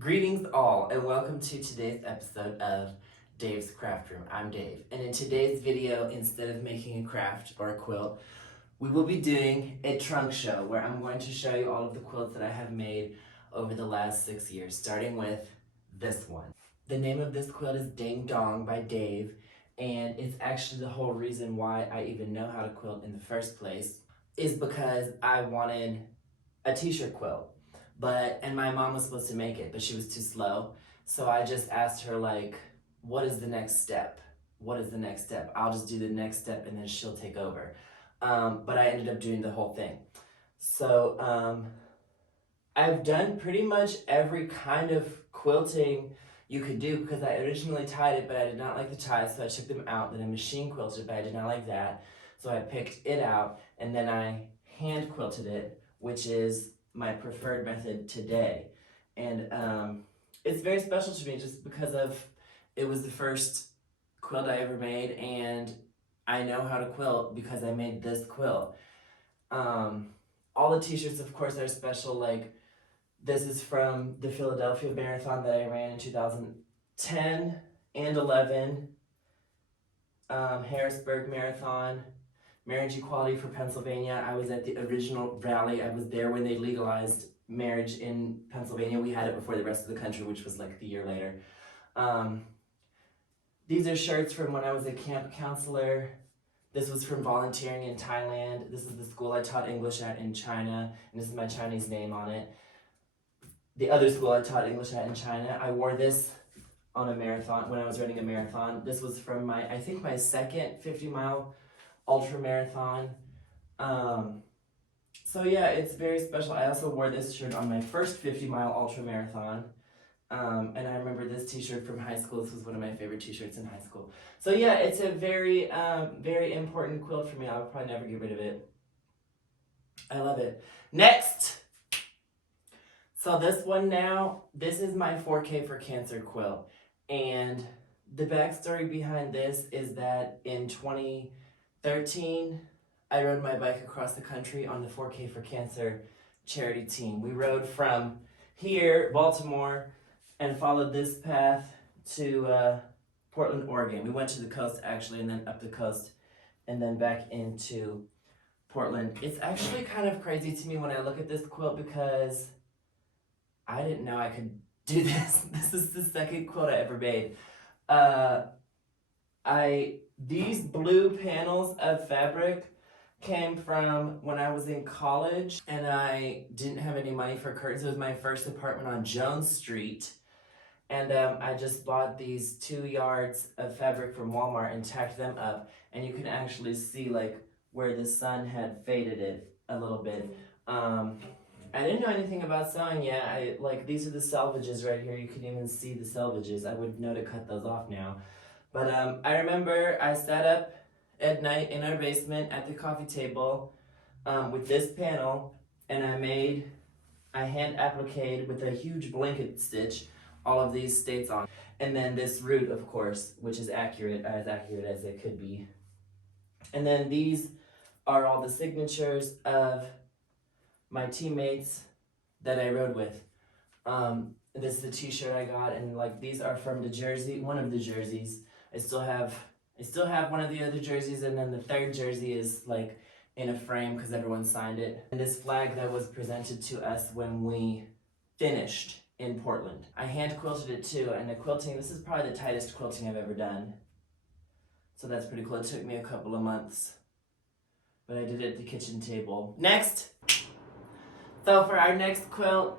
Greetings all, and welcome to today's episode of Dave's Craft Room. I'm Dave, and in today's video, instead of making a craft or a quilt, we will be doing a trunk show where I'm going to show you all of the quilts that I have made over the last 6 years, starting with this one. The name of this quilt is Ding Dong by Dave, and it's actually the whole reason why I even know how to quilt in the first place, is because I wanted a t-shirt quilt. And my mom was supposed to make it, but she was too slow. So I just asked her, like, what is the next step? What is the next step? I'll just do the next step and then she'll take over. But I ended up doing the whole thing. So I've done pretty much every kind of quilting you could do, because I originally tied it, but I did not like the ties, so I took them out. Then I machine quilted, but I did not like that. So I picked it out, and then I hand quilted it, which is my preferred method today. And it's very special to me just because it was the first quilt I ever made, and I know how to quilt because I made this quilt. All the t-shirts, of course, are special. Like, this is from the Philadelphia Marathon that I ran in 2010 and 11. Harrisburg Marathon, Marriage Equality for Pennsylvania. I was at the original rally. I was there when they legalized marriage in Pennsylvania. We had it before the rest of the country, which was like the year later. These are shirts from when I was a camp counselor. This was from volunteering in Thailand. This is the school I taught English at in China, and this is my Chinese name on it. The other school I taught English at in China. I wore this on a marathon, when I was running a marathon. This was from I think my second 50-mile ultra marathon. So yeah, it's very special. I also wore this shirt on my first 50-mile ultra marathon. And I remember this t-shirt from high school. This was one of my favorite t-shirts in high school. So yeah, it's a very, very important quilt for me. I'll probably never get rid of it. I love it. Next! So this one now, this is my 4K for Cancer quilt. And the backstory behind this is that in 2013, I rode my bike across the country on the 4K for Cancer charity team. We rode from here, Baltimore, and followed this path to Portland, Oregon. We went to the coast actually, and then up the coast, and then back into Portland. It's actually kind of crazy to me when I look at this quilt because I didn't know I could do this. This is the second quilt I ever made. These blue panels of fabric came from when I was in college and I didn't have any money for curtains. It was my first apartment on Jones Street. And I just bought these 2 yards of fabric from Walmart and tacked them up. And you can actually see like where the sun had faded it a little bit. I didn't know anything about sewing yet. These are the selvages right here. You can even see the selvages. I would know to cut those off now. But I remember I sat up at night in our basement at the coffee table with this panel, and I hand appliqued with a huge blanket stitch all of these states on. And then this root, of course, which is as accurate as it could be. And then these are all the signatures of my teammates that I rode with. This is the t-shirt I got, and like these are from one of the jerseys. I still have one of the other jerseys, and then the third jersey is like in a frame because everyone signed it. And this flag that was presented to us when we finished in Portland. I hand quilted it too, and this is probably the tightest quilting I've ever done. So that's pretty cool. It took me a couple of months, but I did it at the kitchen table. Next! So for our next quilt,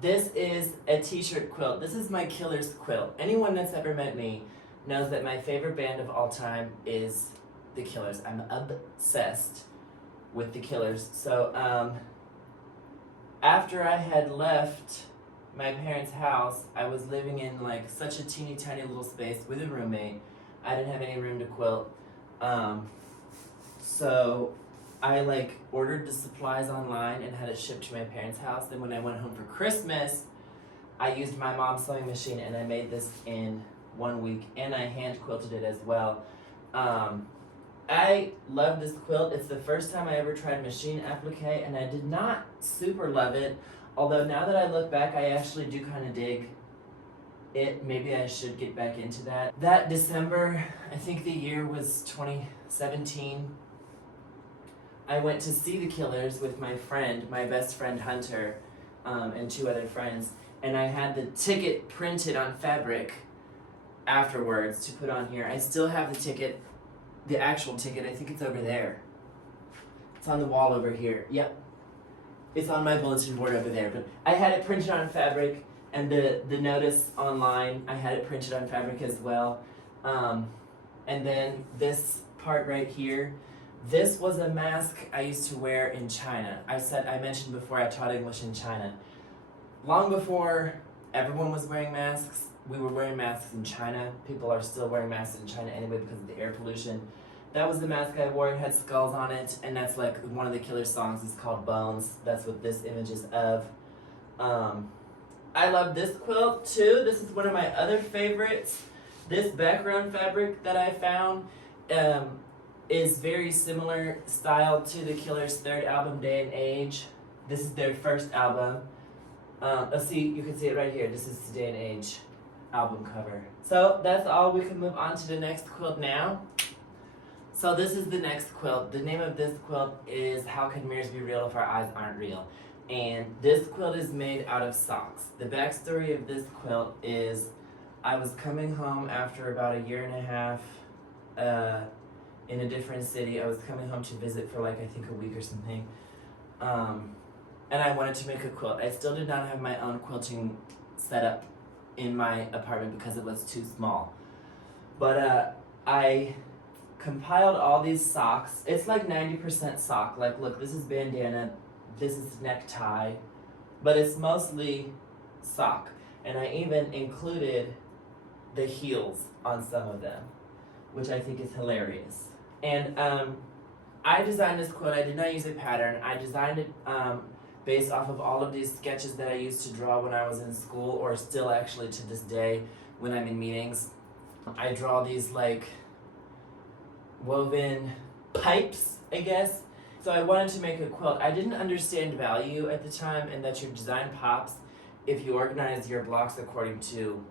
this is a t-shirt quilt. This is my Killers quilt. Anyone that's ever met me knows that my favorite band of all time is the Killers. I'm obsessed with the Killers. So after I had left my parents' house, I was living in like such a teeny tiny little space with a roommate. I didn't have any room to quilt. So I ordered the supplies online and had it shipped to my parents' house. Then when I went home for Christmas, I used my mom's sewing machine and I made this in 1 week, and I hand quilted it as well. I love this quilt. It's the first time I ever tried machine applique, and I did not super love it. Although now that I look back, I actually do kind of dig it. Maybe I should get back into that. That December, I think the year was 2017, I went to see the Killers with my friend, my best friend Hunter, and 2 other friends, and I had the ticket printed on fabric afterwards to put on here. I still have the ticket, the actual ticket. I think it's over there. It's on the wall over here. Yep. It's on my bulletin board over there. But I had it printed on fabric, and the notice online, I had it printed on fabric as well. And then this part right here, this was a mask I used to wear in China. I mentioned before I taught English in China. Long before everyone was wearing masks, we were wearing masks in China. People are still wearing masks in China anyway because of the air pollution. That was the mask I wore. It had skulls on it, and that's like one of the Killers songs is called Bones. That's what this image is of. I love this quilt too. This is one of my other favorites. This background fabric that I found is very similar style to the Killers' 3rd album, Day and Age. This is their 1st album. Let's see, you can see it right here. This is the Day and Age album cover. So that's all. We can move on to the next quilt now. So this is the next quilt. The name of this quilt is How Can Mirrors Be Real If Our Eyes Aren't Real? And this quilt is made out of socks. The backstory of this quilt is I was coming home after about a year and a half in a different city. I was coming home to visit for like I think a week or something. And I wanted to make a quilt. I still did not have my own quilting set up in my apartment because it was too small. But I compiled all these socks. It's like 90% sock. Like look, this is bandana, this is necktie, but it's mostly sock. And I even included the heels on some of them, which I think is hilarious. And I designed this quilt. I did not use a pattern. I designed it based off of all of these sketches that I used to draw when I was in school, or still actually to this day when I'm in meetings. I draw these like woven pipes, I guess. So I wanted to make a quilt. I didn't understand value at the time, and that your design pops if you organize your blocks according to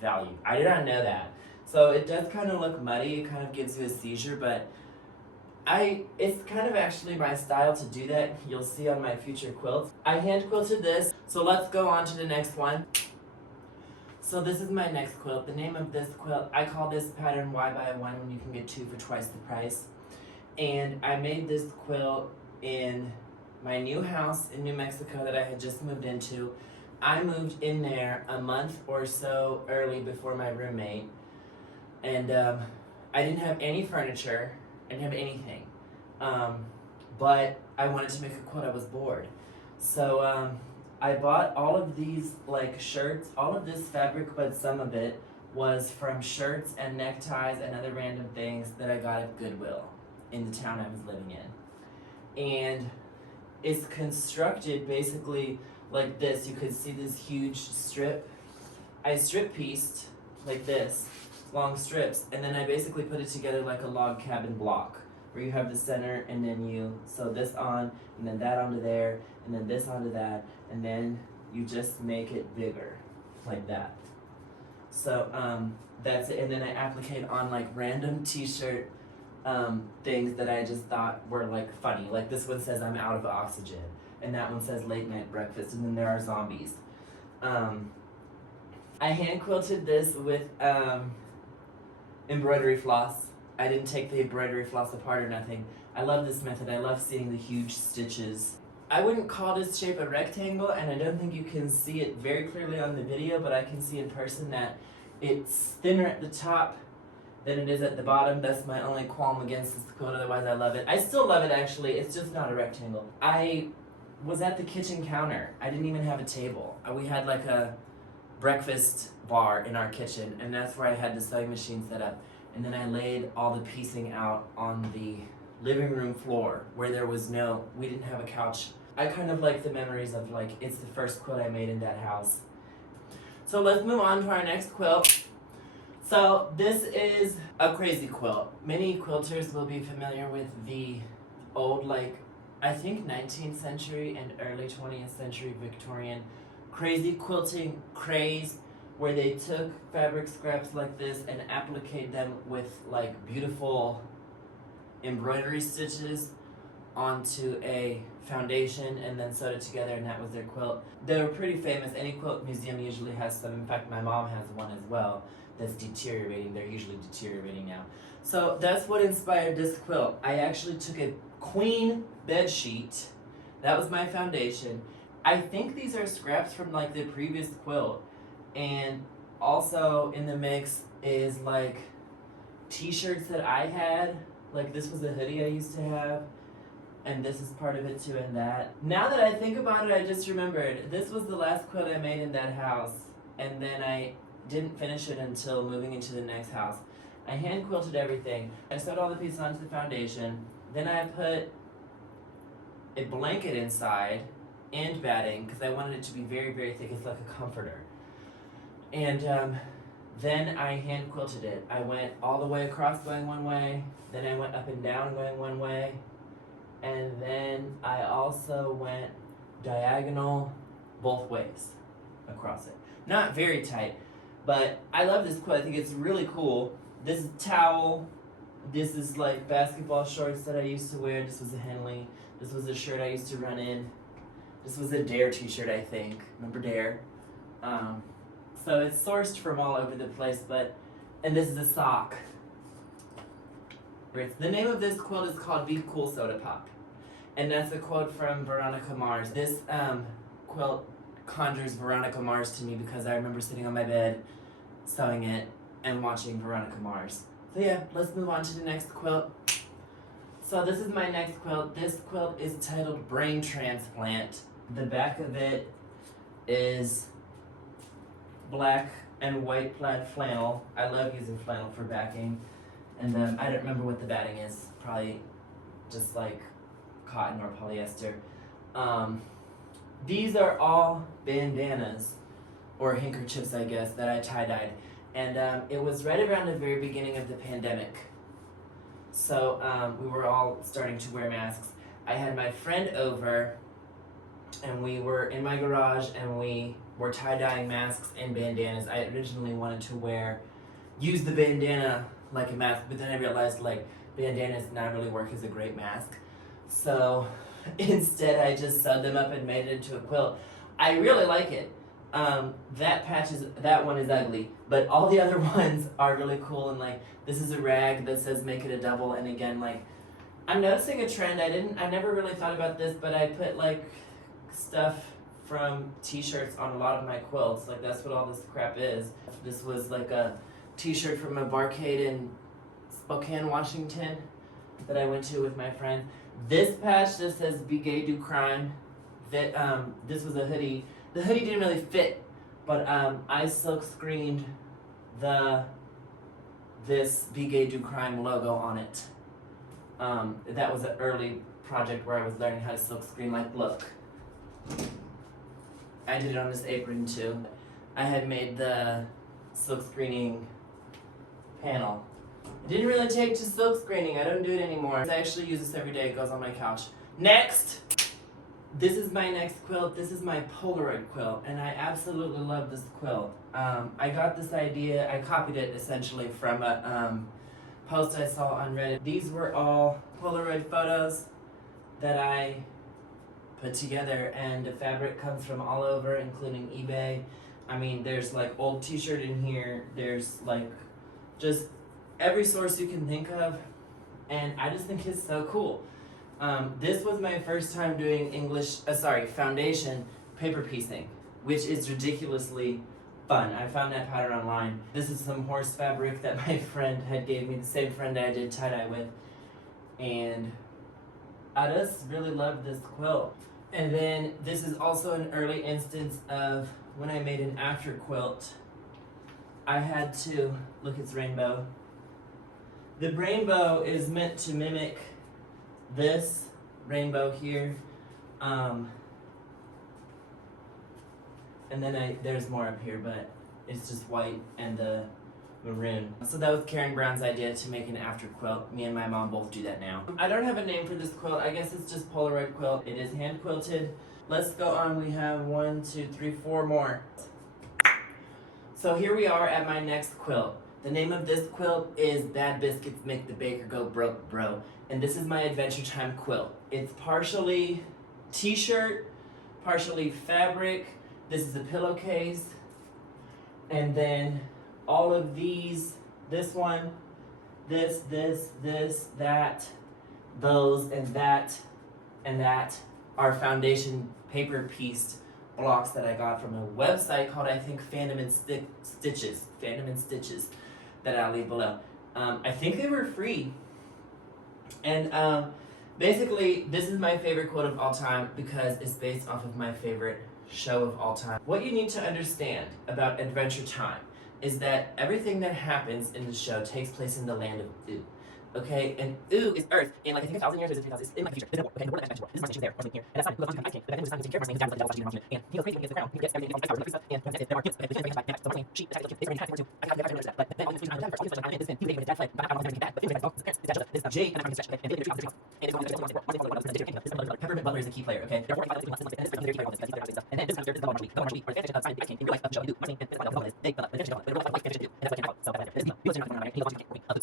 value. I did not know that. So it does kind of look muddy. It kind of gives you a seizure, but it's kind of actually my style to do that. You'll see on my future quilts. I hand quilted this, so let's go on to the next one. So this is my next quilt. The name of this quilt, I call this pattern Why Buy One When You Can Get 2 for twice the price. And I made this quilt in my new house in New Mexico that I had just moved into. I moved in there a month or so early before my roommate. And I didn't have any furniture. I didn't have anything. But I wanted to make a quilt. I was bored. So I bought all of these like shirts, all of this fabric, but some of it was from shirts and neckties and other random things that I got at Goodwill in the town I was living in. And it's constructed basically like this. You could see this huge strip. I strip pieced like this, long strips, and then I basically put it together like a log cabin block, where you have the center and then you sew this on, and then that onto there, and then this onto that, and then you just make it bigger, like that. So that's it, and then I applicate on like random t-shirt things that I just thought were like funny. Like this one says I'm out of oxygen, and that one says late night breakfast, and then there are zombies. I hand quilted this with embroidery floss. I didn't take the embroidery floss apart or nothing. I love this method. I love seeing the huge stitches. I wouldn't call this shape a rectangle, and I don't think you can see it very clearly on the video, but I can see in person that it's thinner at the top than it is at the bottom. That's my only qualm against this quilt. Otherwise, I love it. I still love it, actually. It's just not a rectangle. I was at the kitchen counter. I didn't even have a table. We had like a breakfast bar in our kitchen, and that's where I had the sewing machine set up. And then I laid all the piecing out on the living room floor where there was we didn't have a couch. I kind of like the memories of like, it's the first quilt I made in that house. So let's move on to our next quilt. So this is a crazy quilt. Many quilters will be familiar with the old like I think 19th century and early 20th century Victorian crazy quilting craze where they took fabric scraps like this and appliqued them with like beautiful embroidery stitches onto a foundation and then sewed it together, and that was their quilt. They were pretty famous. Any quilt museum usually has some. In fact, my mom has one as well that's deteriorating. They're usually deteriorating now. So that's what inspired this quilt. I actually took a queen bed sheet. That was my foundation. I think these are scraps from like the previous quilt. And also in the mix is like t-shirts that I had. Like this was a hoodie I used to have. And this is part of it too, and that. Now that I think about it, I just remembered. This was the last quilt I made in that house. And then I didn't finish it until moving into the next house. I hand quilted everything. I sewed all the pieces onto the foundation. Then I put a blanket inside and batting because I wanted it to be very, very thick. It's like a comforter. And then I hand quilted it. I went all the way across going one way. Then I went up and down going one way. And then I also went diagonal both ways across it. Not very tight, but I love this quilt. I think it's really cool. This is towel. This is like basketball shorts that I used to wear. This was a Henley. This was a shirt I used to run in. This was a Dare t-shirt, I think. Remember Dare? So it's sourced from all over the place, and this is a sock. The name of this quilt is called Be Cool Soda Pop. And that's a quote from Veronica Mars. This quilt conjures Veronica Mars to me because I remember sitting on my bed, sewing it, and watching Veronica Mars. So yeah, let's move on to the next quilt. So this is my next quilt. This quilt is titled Brain Transplant. The back of it is black and white plaid flannel. I love using flannel for backing. And then I don't remember what the batting is. Probably just like cotton or polyester. These are all bandanas or handkerchiefs, I guess, that I tie-dyed. And it was right around the very beginning of the pandemic. So we were all starting to wear masks. I had my friend over and we were in my garage and we were tie-dyeing masks and bandanas. I originally wanted to use the bandana like a mask, but then I realized like bandanas not really work as a great mask. So instead I just sewed them up and made it into a quilt. I really like it. That one is ugly, but all the other ones are really cool, and like this is a rag that says make it a double, and again like I'm noticing a trend. I never really thought about this, but I put like stuff from t-shirts on a lot of my quilts. Like that's what all this crap is. This was like a t-shirt from a barcade in Spokane, Washington that I went to with my friend. This patch just says Be Gay, Do Crime. That this was a hoodie. The hoodie didn't really fit, but I silk screened this Be Gay, Do Crime logo on it. That was an early project where I was learning how to silk screen. Like, look. I did it on this apron too. I had made the silk screening panel. It didn't really take to silk screening. I don't do it anymore. I actually use this every day. It goes on my couch. Next! This is my next quilt. This is my Polaroid quilt, and I absolutely love this quilt. I got this idea, I copied it essentially from a post I saw on Reddit. These were all Polaroid photos that I put together, and the fabric comes from all over, including eBay. I mean, there's like old t-shirt in here, there's like just every source you can think of, and I just think it's so cool. This was my first time doing foundation paper piecing, which is ridiculously fun. I found that pattern online. This is some horse fabric that my friend had gave me, the same friend I did tie-dye with, and I just really love this quilt. And then this is also an early instance of when I made an after quilt. I had to, look, it's rainbow. The rainbow is meant to mimic this rainbow here, and then there's more up here, but it's just white, and the maroon. So that was Karen Brown's idea to make an after quilt. Me and my mom both do that now. I don't have a name for this quilt. I guess it's just Polaroid quilt. It is hand quilted. Let's go on. We have 1, 2, 3, 4 more. So here we are at my next quilt. The name of this quilt is Bad Biscuits Make the Baker Go Broke, Bro. And this is my Adventure Time quilt. It's partially t-shirt, partially fabric. This is a pillowcase. And then all of these, this one, this, that, those, and that are foundation paper pieced blocks that I got from a website called, I think, Fandom and Stitches, that I'll leave below. I think they were free. And basically, this is my favorite quilt of all time because it's based off of my favorite show of all time. What you need to understand about Adventure Time is that everything that happens in the show takes place in the land of Ooo. Okay, and Ooo is Earth in like I think 1,000 years, is 3,000, in like the future. Okay, the world that this is Marcy, she's there, or here, and that's fine. Who goes on to ice king, but then taking care of Marcy, he's down to the devil, watching him, and he goes crazy against the crown. He gets everything against the power, and there are gifts, okay, the back, so Marcy, she attacks the kids, they bring too. I can't remember that, but then all this time, all this time, this been 2 days with his dad fled, got out on his dad, but anyway, it's that this is Jay and I'm going to stretch, and they did a and it's going to the Peppermint Butler is a key player, okay? There are 4 5 6 and this is all this, and then this is the Marcy, or the king in real life of Joe, Marcy, and this is what is they, but eventually, but real life like and that's what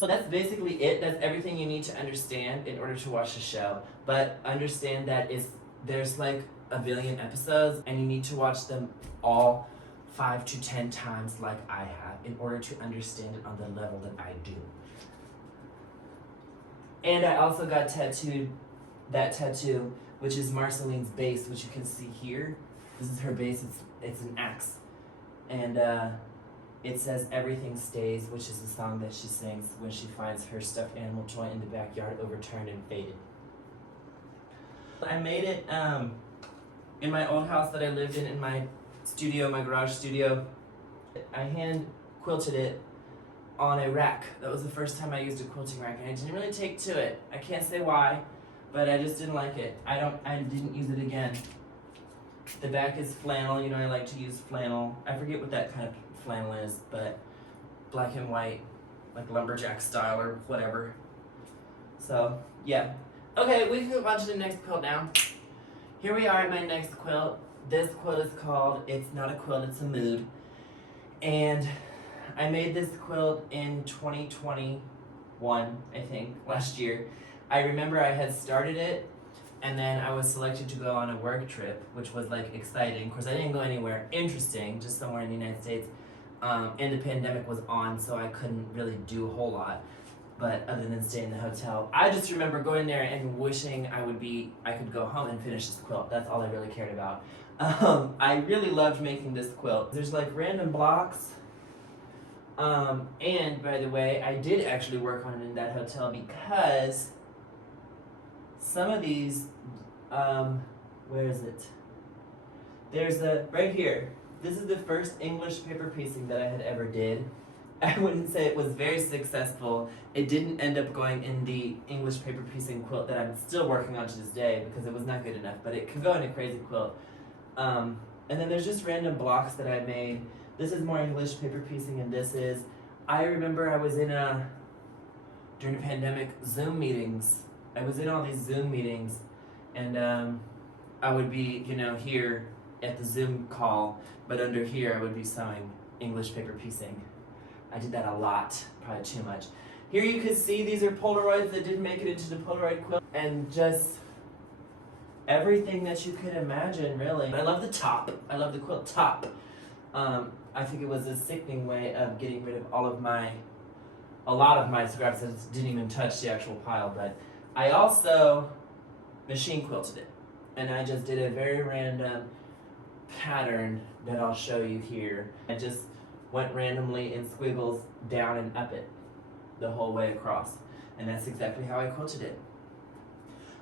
so so that's basically it. That's everything you need to understand in order to watch the show. But understand that there's like a billion episodes and you need to watch them all 5 to 10 times like I have in order to understand it on the level that I do. And I also got tattooed that tattoo, which is Marceline's base, which you can see here. This is her base. It's an axe. And it says "Everything Stays," which is the song that she sings when she finds her stuffed animal toy in the backyard overturned and faded. I made it in my old house that I lived in my studio, my garage studio. I hand quilted it on a rack. That was the first time I used a quilting rack, and I didn't really take to it. I can't say why, but I just didn't like it. I didn't use it again. The back is flannel. You know, I like to use flannel. I forget what that kind of flannel is, but black and white, like lumberjack style or whatever. So yeah. Okay, we can move on to the next quilt now. Here we are at my next quilt. This quilt is called It's Not a Quilt, It's a Mood. And I made this quilt in 2021, I think, last year. I remember I had started it, and then I was selected to go on a work trip, which was like exciting. Of course, I didn't go anywhere interesting, just somewhere in the United States. And the pandemic was on, so I couldn't really do a whole lot. But other than stay in the hotel, I just remember going there and wishing I could go home and finish this quilt. That's all I really cared about. I really loved making this quilt. There's like random blocks. And by the way, I did actually work on it in that hotel because some of these, where is it? There's right here. This is the first English paper piecing that I had ever did. I wouldn't say it was very successful. It didn't end up going in the English paper piecing quilt that I'm still working on to this day because it was not good enough, but it can go in a crazy quilt. And then there's just random blocks that I made. This is more English paper piecing, and this is, I remember I was in during the pandemic, Zoom meetings. I was in all these Zoom meetings, and I would be, here at the Zoom call, but under here I would be sewing English paper piecing. I did that a lot, probably too much. Here you can see these are Polaroids that didn't make it into the Polaroid quilt, and just everything that you could imagine, really. I love the top. I love the quilt top. I think it was a sickening way of getting rid of a lot of my scraps that didn't even touch the actual pile, but I also machine quilted it, and I just did a very random pattern that I'll show you here. I just went randomly in squiggles down and up it the whole way across, and that's exactly how I quilted it.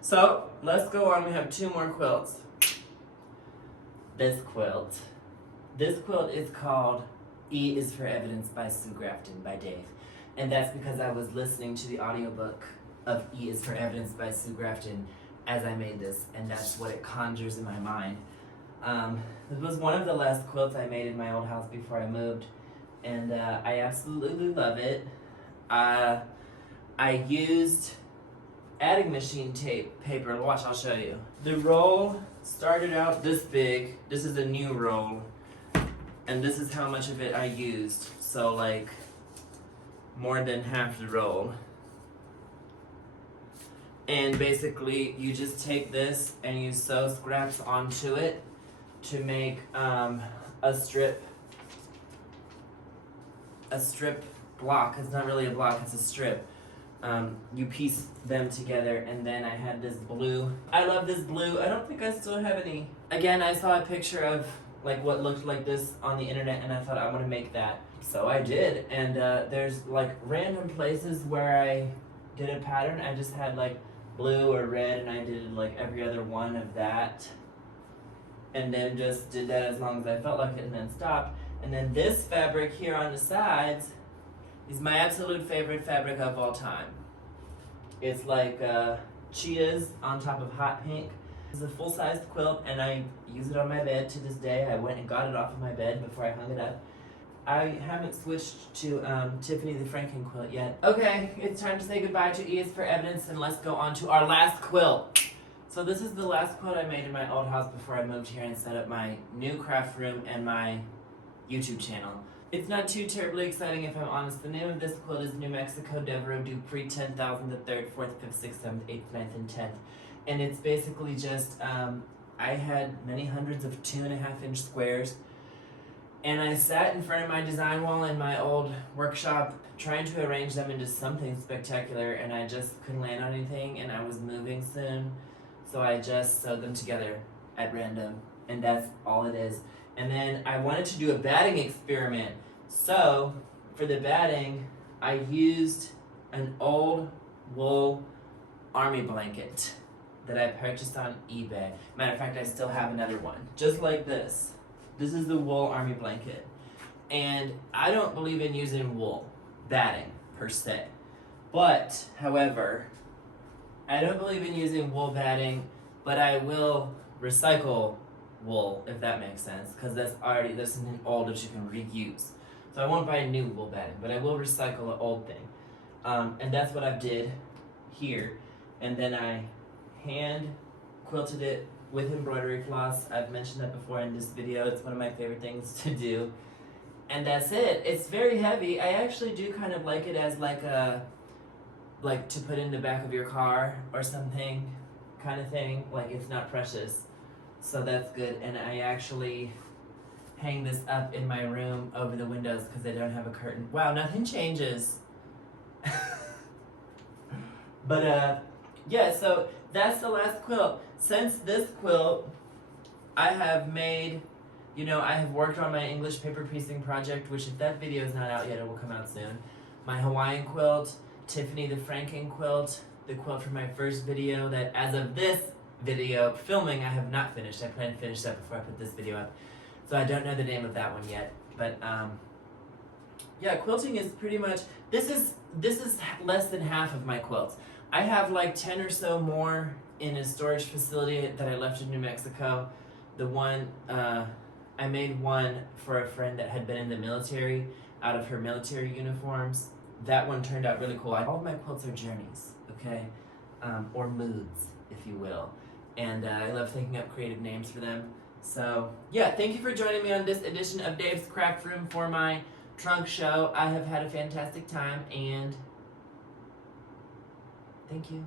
So let's go on. We have 2 more quilts. This quilt is called E is for Evidence by Sue Grafton by Dave, and that's because I was listening to the audiobook of E is for Evidence by Sue Grafton as I made this, and that's what it conjures in my mind. It was one of the last quilts I made in my old house before I moved, and I absolutely love it. I used adding machine tape paper. Watch, I'll show you. The roll started out this big. This is a new roll, and this is how much of it I used. So like more than half the roll. And basically you just take this and you sew scraps onto it to make a strip block. It's not really a block, it's a strip. You piece them together, and then I had this blue. I love this blue. I don't think I still have any. Again, I saw a picture of like what looked like this on the internet, and I thought I want to make that. So I did, and there's like random places where I did a pattern. I just had like blue or red, and I did like every other one of that, and then just did that as long as I felt like it, and then stopped. And then this fabric here on the sides is my absolute favorite fabric of all time. It's like cheetahs on top of hot pink. It's a full-sized quilt, and I use it on my bed to this day. I went and got it off of my bed before I hung it up. I haven't switched to Tiffany the Franken quilt yet. Okay, it's time to say goodbye to E is for Evidence, and let's go on to our last quilt. So this is the last quilt I made in my old house before I moved here and set up my new craft room and my YouTube channel. It's not too terribly exciting if I'm honest. The name of this quilt is New Mexico Devereaux Dupree 10,000, the 3rd, 4th, 5th, 6th, 7th, 8th, 9th, and 10th. And it's basically just, I had many hundreds of 2.5-inch squares, and I sat in front of my design wall in my old workshop trying to arrange them into something spectacular, and I just couldn't land on anything, and I was moving soon, so I just sewed them together at random, and that's all it is. And then I wanted to do a batting experiment. So for the batting, I used an old wool army blanket that I purchased on eBay. Matter of fact, I still have another one, just like this. This is the wool army blanket. And I don't believe in using wool batting per se. But, however, I don't believe in using wool batting, but I will recycle wool, if that makes sense, because there's something old that you can reuse. So I won't buy a new wool batting, but I will recycle an old thing. And that's what I did here. And then I hand quilted it with embroidery floss. I've mentioned that before in this video. It's one of my favorite things to do. And that's it. It's very heavy. I actually do kind of like it as like to put in the back of your car or something kind of thing. Like, it's not precious. So that's good. And I actually hang this up in my room over the windows because I don't have a curtain. Wow, nothing changes. But yeah, so that's the last quilt. Since this quilt, I have made, I have worked on my English paper piecing project, which if that video is not out yet, it will come out soon. My Hawaiian quilt, Tiffany the Franken quilt, the quilt from my first video that as of this video filming I have not finished. I plan to finish that before I put this video up. So I don't know the name of that one yet. But yeah, quilting is pretty much, this is less than half of my quilts. I have like 10 or so more in a storage facility that I left in New Mexico. The one, I made one for a friend that had been in the military out of her military uniforms. That one turned out really cool. All of my quilts are journeys, okay? Or moods, if you will. And I love thinking up creative names for them. So yeah, thank you for joining me on this edition of Dave's Craft Room for my trunk show. I have had a fantastic time, and thank you.